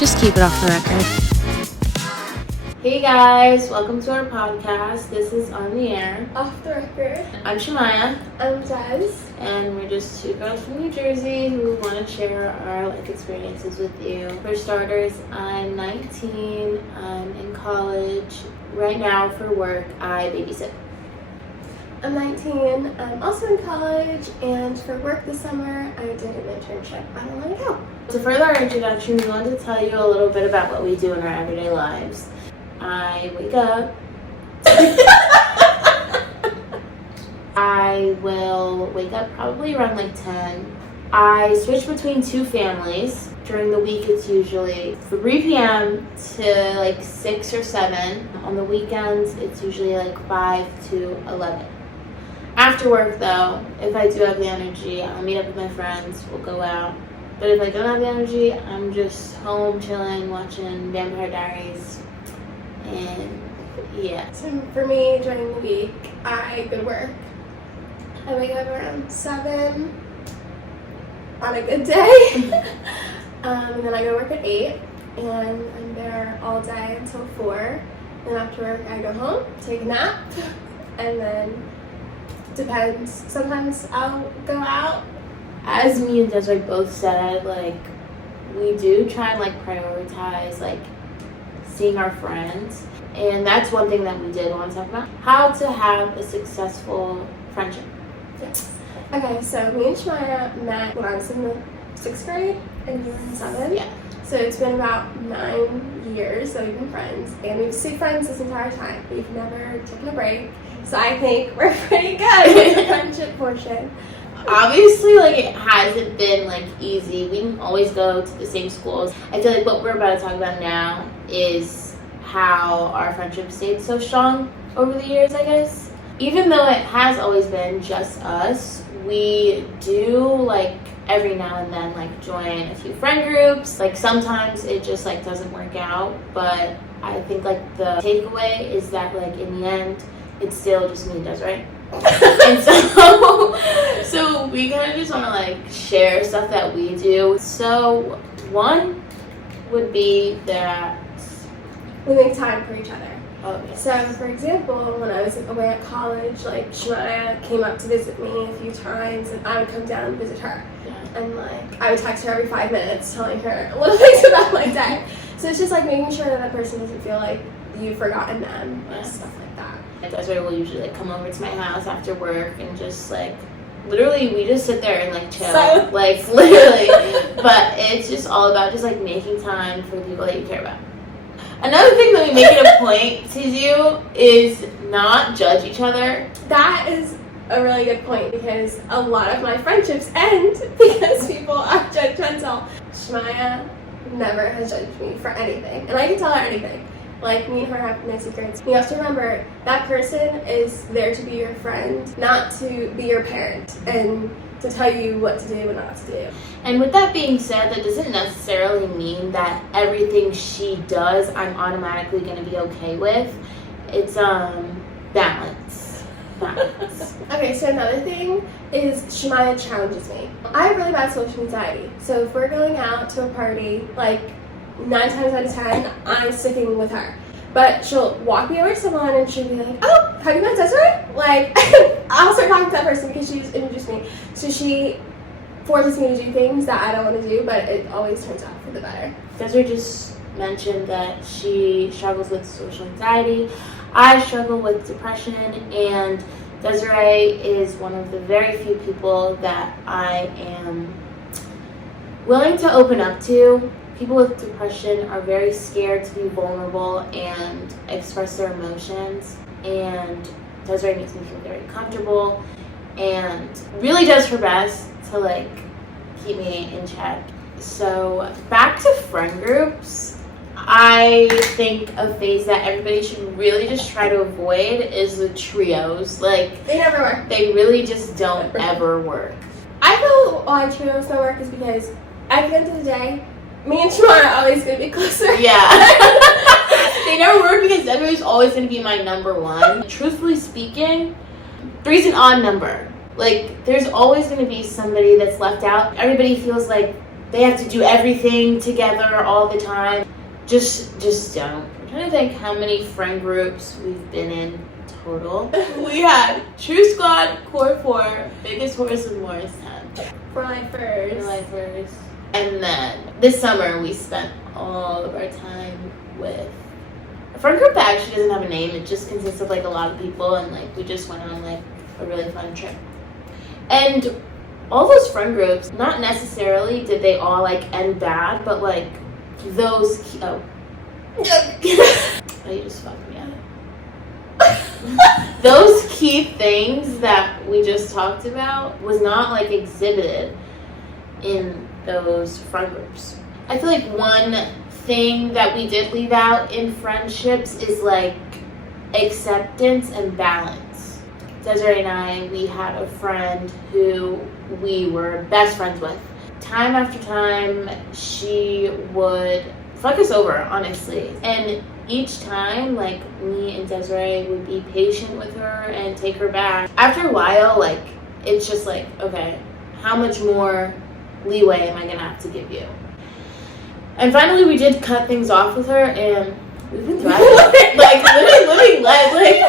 Just keep it off the record. Hey guys, welcome to our podcast. This is On the Air. Off the record. I'm Shemaya. I'm Des. And we're just two girls from New Jersey who want to share our life experiences with you. For starters, I'm 19. I'm in college. Right now for work, I babysit. I'm 19. I'm also in college, and for work this summer, I did an internship. I don't want to go. To further our introduction, we wanted to tell you a little bit about what we do in our everyday lives. I wake up. I will wake up probably around like 10. I switch between two families. During the week, it's usually 3 p.m. to like 6 or 7. On the weekends, it's usually like 5 to 11. After work, though, if I do have the energy, I'll meet up with my friends. We'll go out. But if I don't have the energy, I'm just home chilling, watching Vampire Diaries. And yeah. So for me, during the week, I go to work. I wake up around 7 on a good day. And then I go to work at 8, and I'm there all day until 4. Then after work, I go home, take a nap, and then depends. Sometimes I'll go out. As me and Desiree both said, like, we do try and like prioritize like seeing our friends, and that's one thing that we did want to talk about: how to have a successful friendship. Yes. Okay, so me and Shemaya met when I was in the 6th grade, and you were in 7th. Yeah. So it's been about 9 years that we've been friends, and we've stayed friends this entire time. We've never taken a break, so I think we're pretty good with the friendship portion. Obviously, like, it hasn't been like easy. We didn't always go to the same schools. I feel like what we're about to talk about now is how our friendship stayed so strong over the years, I guess. Even though it has always been just us, we do like every now and then like join a few friend groups. Like sometimes it just like doesn't work out, but I think like the takeaway is that like in the end it's still just me and Desiree. And so we kind of just want to like share stuff that we do. So one would be that We make time for each other. oh yes. So, for example, when I was away at college, like, Shemaya came up to visit me a few times, and I would come down and visit her. Yeah. And, like, I would text her every 5 minutes telling her little things about my day. So it's just, like, making sure that that person doesn't feel like you've forgotten them, Yeah. stuff like that. And Desiree will usually like come over to my house after work and just like literally we just sit there and like chill. So- like literally. But it's just all about just like making time for the people that you care about. Another thing that we make it a point to do is not judge each other. That is a really good point, because a lot of my friendships end because people are judgmental. Shemaya never has judged me for anything, and I can tell her anything. Like, me and her have no secrets. You have to remember, that person is there to be your friend, not to be your parent and to tell you what to do and not to do. And with that being said, that doesn't necessarily mean that everything she does I'm automatically going to be okay with. It's balance. Okay, so another thing is Shemaya challenges me. I have really bad social anxiety, so if we're going out to a party, like 9 times out of 10, I'm sticking with her. But she'll walk me over to someone and she'll be like, oh, have you met Desiree? Like, I'll start talking to that person because she just introduced me. So she forces me to do things that I don't want to do, but it always turns out for the better. Desiree just mentioned that she struggles with social anxiety. I struggle with depression, and Desiree is one of the very few people that I am willing to open up to. People with depression are very scared to be vulnerable and express their emotions, and Desiree makes me feel very comfortable and really does her best to like keep me in check. So back to friend groups, I think a phase that everybody should really just try to avoid is the trios. Like, They never work. they really just don't ever work. I feel why trios don't work is because at the end of the day, me and Shemaya are always going to be closer. Yeah. They never work because Desiree's always going to be my number one. Truthfully speaking, 3's an odd number. Like, there's always going to be somebody that's left out. Everybody feels like they have to do everything together all the time. Just don't. I'm trying to think how many friend groups we've been in total. We had True Squad, Core 4, Biggest Horse in Morristown. For lifers. And then this summer we spent all of our time with a friend group that actually doesn't have a name. It just consists of like a lot of people, and like we just went on like a really fun trip. And all those friend groups, not necessarily did they all like end bad, but like those oh you just fucked me up. Those key things that we just talked about was not like exhibited in those friend groups. I feel like one thing that we did leave out in friendships is like acceptance and balance. Desiree and I, we had a friend who we were best friends with. Time after time, she would fuck us over, honestly. And each time, like, me and Desiree would be patient with her and take her back. After a while, like, it's just like, okay, how much more leeway am I gonna have to give you? And finally, we did cut things off with her, and we've been thriving. Like, living life, like,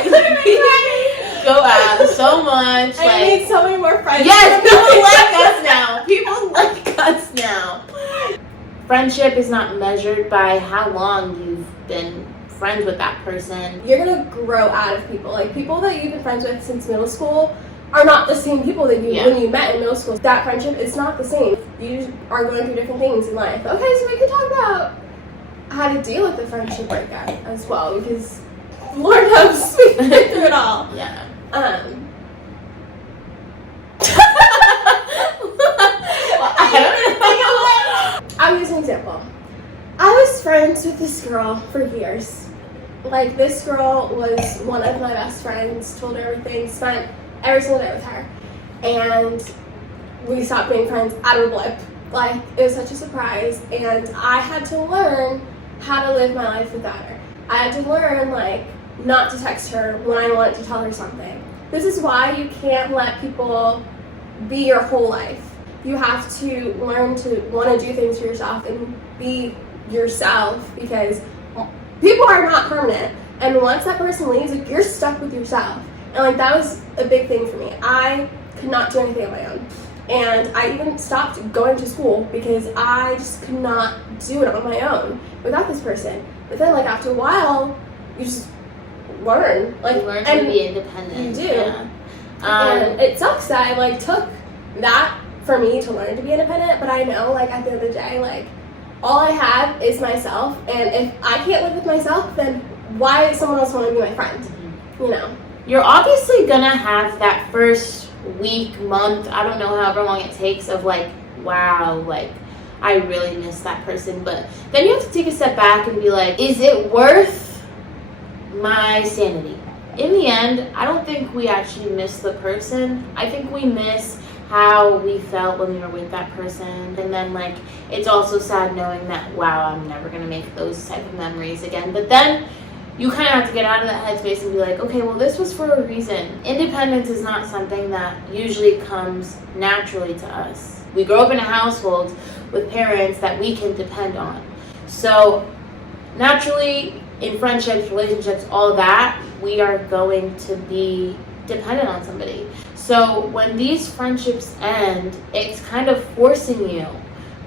go out so much. I made so many more friends. Yes, people like us now. People like us now. Friendship is not measured by how long you've been friends with that person. You're gonna grow out of people. Like, people that you've been friends with since middle school are not the same people that you when you met in middle school. That friendship is not the same. You are going through different things in life. Okay, so we can talk about how to deal with the friendship breakup as well, because Lord knows we've been through it all. Yeah. I'll use an example. I was friends with this girl for years. Like, this girl was one of my best friends, told her everything, spent every single day with her. And we stopped being friends out of a blip. Like, it was such a surprise. And I had to learn how to live my life without her. I had to learn, like, not to text her when I wanted to tell her something. This is why you can't let people be your whole life. You have to learn to want to do things for yourself and be yourself, because people are not permanent. And once that person leaves, like, you're stuck with yourself. And like, that was a big thing for me. I could not do anything on my own. And I even stopped going to school because I just could not do it on my own without this person. But then, like, after a while, you just learn. Like, you learn to be independent. You do. Yeah. And it sucks that I, like, took that for me to learn to be independent, but I know, like, at the end of the day, like, all I have is myself, and if I can't live with myself, then why does someone else want to be my friend? You know? You're obviously gonna have that first week, month, I don't know, however long it takes, of like, wow, like, I really miss that person. But then you have to take a step back and be like, is it worth my sanity? In the end, I don't think we actually miss the person. I think we miss how we felt when we were with that person. And then, like, it's also sad knowing that, wow, I'm never gonna make those type of memories again. But then you kind of have to get out of that headspace and be like, okay, well, this was for a reason. Independence is not something that usually comes naturally to us. We grow up in a household with parents that we can depend on. So naturally, in friendships, relationships, all that, we are going to be dependent on somebody. So when these friendships end, it's kind of forcing you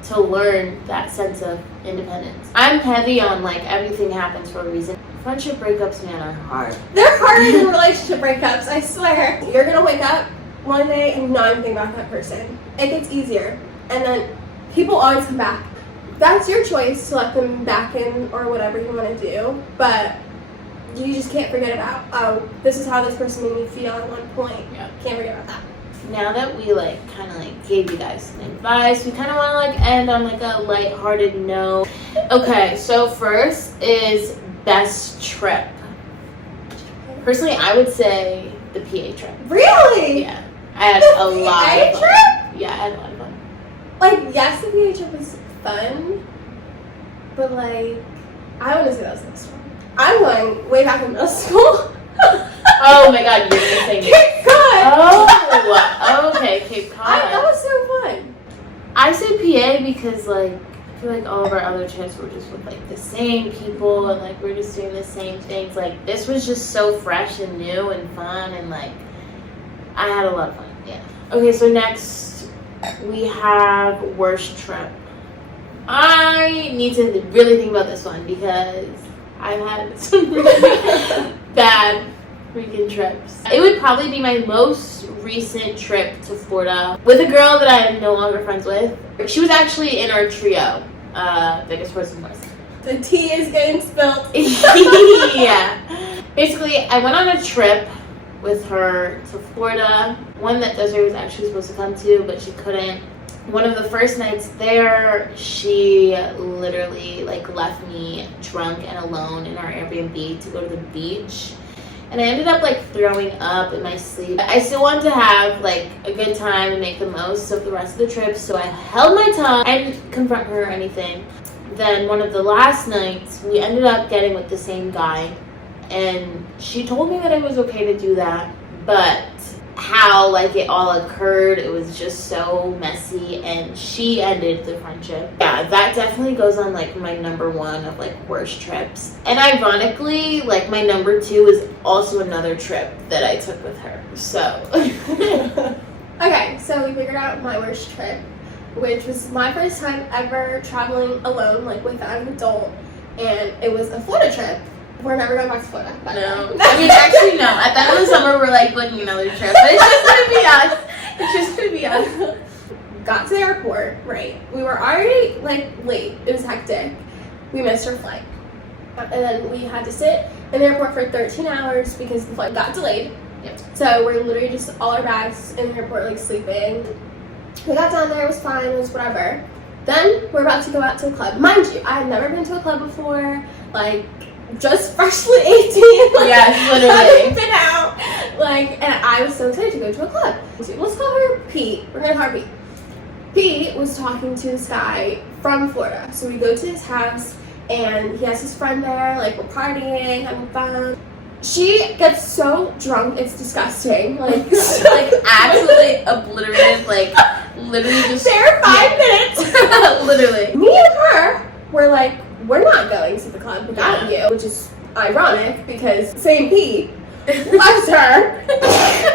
to learn that sense of independence. I'm heavy on, like, everything happens for a reason. Friendship breakups, man, are hard. They're harder than relationship breakups, I swear. You're gonna wake up one day and not even think about that person. It gets easier. And then people always come back. That's your choice to let them back in or whatever you want to do. But you just can't forget about, oh, this is how this person made me feel at one point. Yeah. Can't forget about that. Now that we, like, kind of, like, gave you guys some advice, we kind of want to, like, end on, like, a lighthearted note. Okay, so first is best trip. Personally, I would say the PA trip. Really? Yeah. I had a lot PA of fun. trip? Yeah, I had a lot of fun. Like, yes, the PA trip was fun, but, like, I wouldn't say that was the best one. I'm going way back in middle school. Oh my god, you're gonna say Cape Cod! Oh, okay, Cape Cod. That was so fun. I say PA because like I feel like all of our other trips were just with like the same people and like we're just doing the same things. Like this was just so fresh and new and fun, and like I had a lot of fun. Yeah. Okay, so next we have worst trip. I need to really think about this one because I've had some really bad freaking trips. It would probably be my most recent trip to Florida with a girl that I am no longer friends with. She was actually in our trio, biggest, worst, and worst. The tea is getting spilled. Yeah. Basically, I went on a trip with her to Florida, one that Desiree was actually supposed to come to, but she couldn't. One of the first nights there, she literally like left me drunk and alone in our Airbnb to go to the beach. And I ended up like throwing up in my sleep. I still wanted to have like a good time and make the most of the rest of the trip, so I held my tongue. I didn't confront her or anything. Then one of the last nights, we ended up getting with the same guy, and she told me that it was okay to do that, but how like it all occurred, it was just so messy, and she ended the friendship. Yeah, that definitely goes on like my number one of like worst trips. And ironically, like my number two is also another trip that I took with her. So Okay, so we figured out my worst trip, which was my first time ever traveling alone, like without an adult, and it was a Florida trip. We're never going back to Florida. No. I mean, actually, no. At the end of the summer, we're like booking another trip. But it's just going to be us. It's just going to be us. Got to the airport, right. We were already, like, late. It was hectic. We missed our flight. And then we had to sit in the airport for 13 hours because the flight got delayed. Yep. So we're literally just all our bags in the airport, like, sleeping. We got down there. It was fine. It was whatever. Then we're about to go out to a club. Mind you, I had never been to a club before. Like, just freshly 18. Like, yeah, literally. Hadn't been out. Like, and I was so excited to go to a club. Let's call her Pete. We're gonna call her Pete. Pete was talking to this guy from Florida. So we go to his house, and he has his friend there. Like, we're partying, having fun. She gets so drunk, it's disgusting. Like, like absolutely obliterated. Like, literally just. There 5 minutes. Literally. Me and her were like, we're not going to the club without you, which is ironic because same Pete loves her.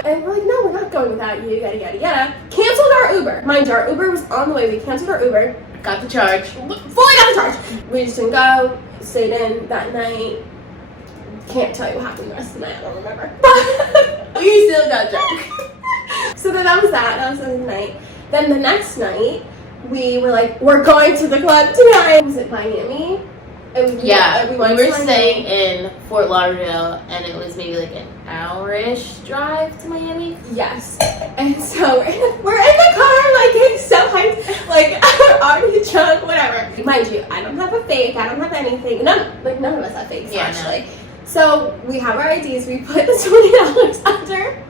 And we're like, no, we're not going without you, yada, yada, yada. Canceled our Uber. Mind you, our Uber was on the way. We canceled our Uber. Got the charge. Fully got the charge. We just didn't go. Stayed in that night. Can't tell you what happened the rest of the night. I don't remember. We still got drunk. So then that was that. That was the night. Then the next night, we were like, we're going to the club tonight. Was it Miami? We were staying in Fort Lauderdale, and it was maybe like an hour-ish drive to Miami. Yes. And so we're in the car, like getting so hyped, like already drunk, whatever. Mind you, I don't have a fake. I don't have anything. None of us have fakes, actually. No. So we have our IDs. We put the $20 under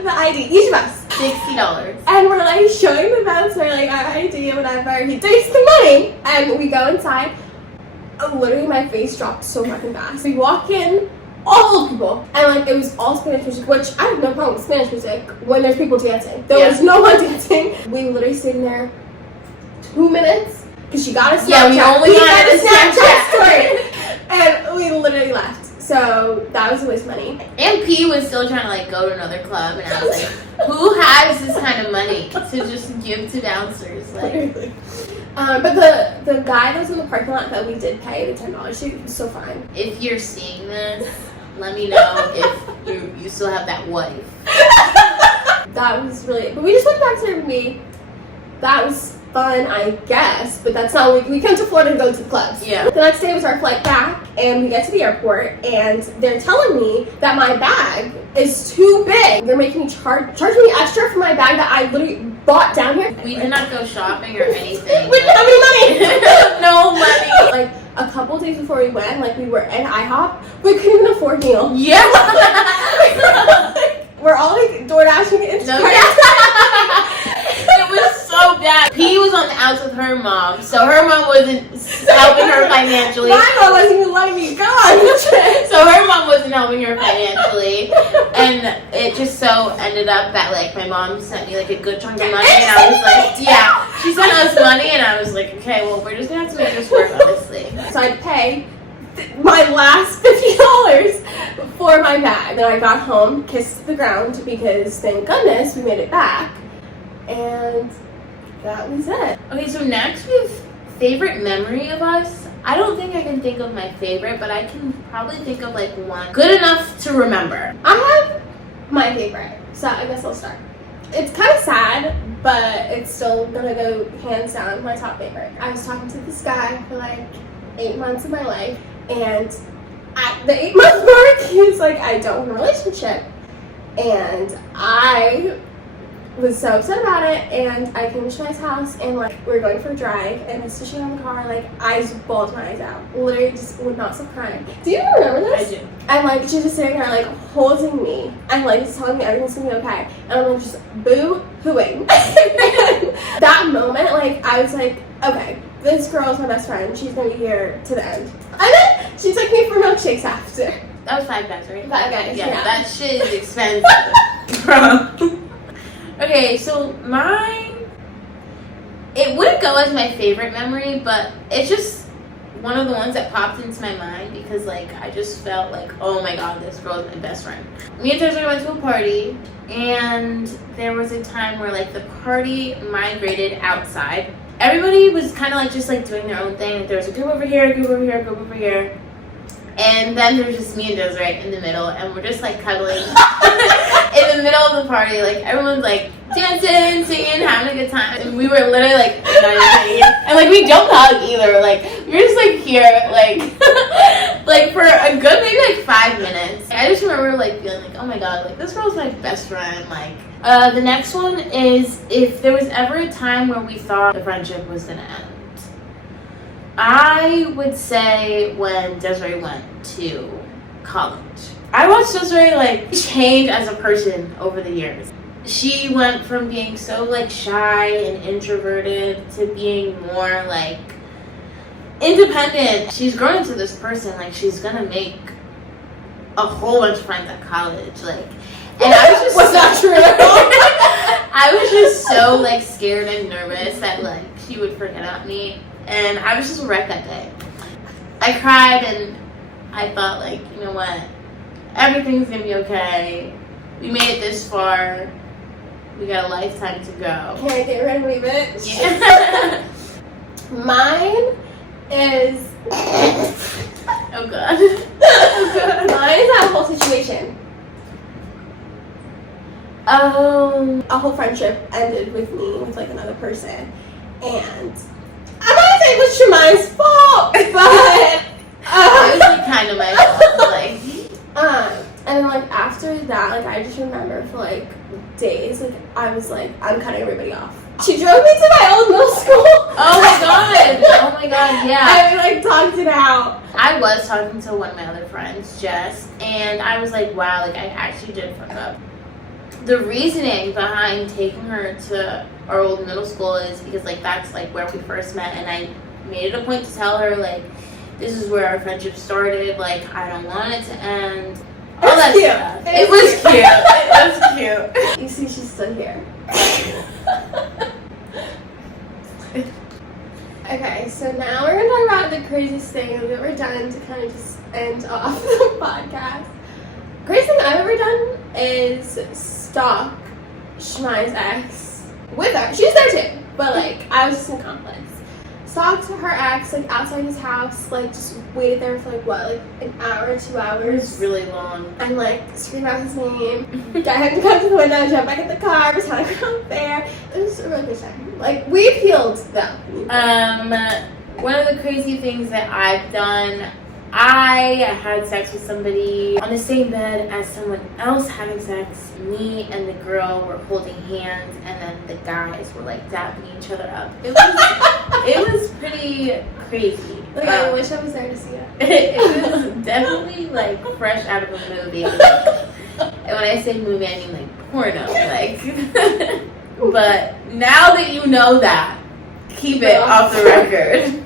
the ID, each of us. $60. And we're like showing the bouncer like our ID or whatever. He takes the money, and we go inside. Literally, my face dropped so fucking fast. We walk in, all the people, and like it was all Spanish music, which I have no problem with Spanish music when there's people dancing. There was no one dancing. We literally stayed in there 2 minutes because she got a Snapchat. Yeah, we only had a Snapchat story, and we literally left. So that was a waste of money. And P was still trying to like go to another club, and I was like, who has this kind of money to just give to bouncers? Like, but the guy that was in the parking lot that we did pay the $10 to was so fine. If you're seeing this, let me know if you still have that wife. That was really, but we just went back to Airbnb. That was fun, I guess, but that's not, we come to Florida to go to the clubs. Yeah. The next day was our flight back, and we get to the airport, and they're telling me that my bag is too big. They're making me charging me extra for my bag that I literally bought down here. We did not go shopping or anything. We didn't have any money. No money. Like a couple days before we went, like we were in IHOP, we couldn't even afford meal. Yeah. We're all like door dashing into It was so bad. P was on the house with her mom, so her mom wasn't helping her financially. My mom wasn't even letting me go on the trip. So her mom wasn't helping her financially, and it just so ended up that like my mom sent me like a good chunk of money, and I was like, yeah, she sent us money, and I was like, okay, well we're just gonna have to make this work, honestly. So I'd pay my last $50 for my bag. Then I got home, kissed the ground because thank goodness we made it back, and that was it. Okay, so next we have favorite memory of us. I don't think I can think of my favorite, but I can probably think of like one good enough to remember. I have my favorite, so I guess I'll start. It's kind of sad, but it's still gonna go hands down my top favorite. I was talking to this guy for like 8 months of my life, and at the 8-month mark, he was like, I don't want a relationship. And I was so upset about it, and I came to Shai's house, and like we were going for a drive, and I was sitting in the car, like eyes bawled my eyes out, literally just would not stop crying. Do you remember this? I do. And like she's just sitting there like holding me and like just telling me everything's gonna be okay, and I'm like just boo-hooing. That moment, like I was like, okay, this girl is my best friend, she's gonna be here to the end. And then she took me for milkshakes after. That was $5, right? $5, yeah. That shit is expensive. Bro. Okay, so mine, it wouldn't go as my favorite memory, but it's just one of the ones that popped into my mind because like I just felt like, oh my god, this girl is my best friend. Me and Desiree went to a party, and there was a time where like the party migrated outside. Everybody was kind of like just like doing their own thing. Like, there was a group over here, a group over here, a group over here. And then there was just me and Desiree in the middle, and we're just like cuddling in the middle of the party. Like everyone's like dancing, singing, having a good time, and we were literally like not even singing. And like we don't hug either. Like we were just like here, like like for a good maybe like 5 minutes. I just remember like feeling like, oh my god, like this girl's my best friend. Like the next one is if there was ever a time where we thought the friendship was gonna end. I would say when Desiree went to college. I watched Desiree like change as a person over the years. She went from being so like shy and introverted to being more like independent. She's grown into this person, like she's gonna make a whole bunch of friends at college, like, and I was just not true at all. I was just so like scared and nervous that like she would forget about me. And I was just a wreck that day. I cried and I thought like, you know what? Everything's gonna be okay. We made it this far. We got a lifetime to go. Can I get rid of me, bitch? Yeah. Mine is... Oh god. Oh god. Mine is that whole situation. A whole friendship ended with me with like another person. And... I'm not saying it was Shemai's fault, but it was like kind of my fault, like. And like after that, like I just remember for like days, like I was like, I'm cutting everybody off. She drove me to my old middle school. Oh my god! Oh my god! Yeah. I like talked it out. I was talking to one of my other friends, Jess, and I was like, wow, like I actually did fuck up. The reasoning behind taking her to our old middle school is because like that's like where we first met, and I made it a point to tell her like this is where our friendship started, like I don't want it to end, all that stuff. It was cute. It was cute. You see, she's still here. Okay, so now we're gonna talk about the craziest thing we've ever done to kind of just end off the podcast. Craziest thing I've ever done is stalk Shemai's ex with her. She was there too, but like I was just an accomplice. Stalked her ex like outside his house, like just waited there for like what, like an hour, 2 hours. It was really long. And like screamed out his name, got him to come to the window, jump back in the car, pretend like we're not there. It was a really good time. Like we've healed though. One of the crazy things that I've done, I had sex with somebody on the same bed as someone else having sex. Me and the girl were holding hands, and then the guys were like dapping each other up. It was pretty crazy. Like I wish I was there to see it. It was definitely like fresh out of a movie. And when I say movie, I mean like porno. Like, but now that you know that, keep it off the record.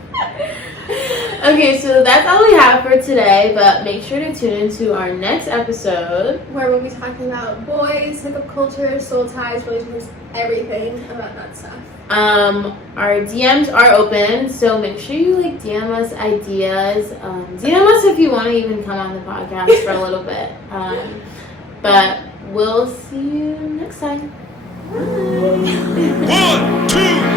Okay, so that's all we have for today, but make sure to tune into our next episode where we'll be talking about boys, hookup culture, soul ties, relationships, everything about that stuff. Our DMs are open, so make sure you DM us ideas. DM us if you want to even come on the podcast for a little bit. But we'll see you next time. Bye. 1, 2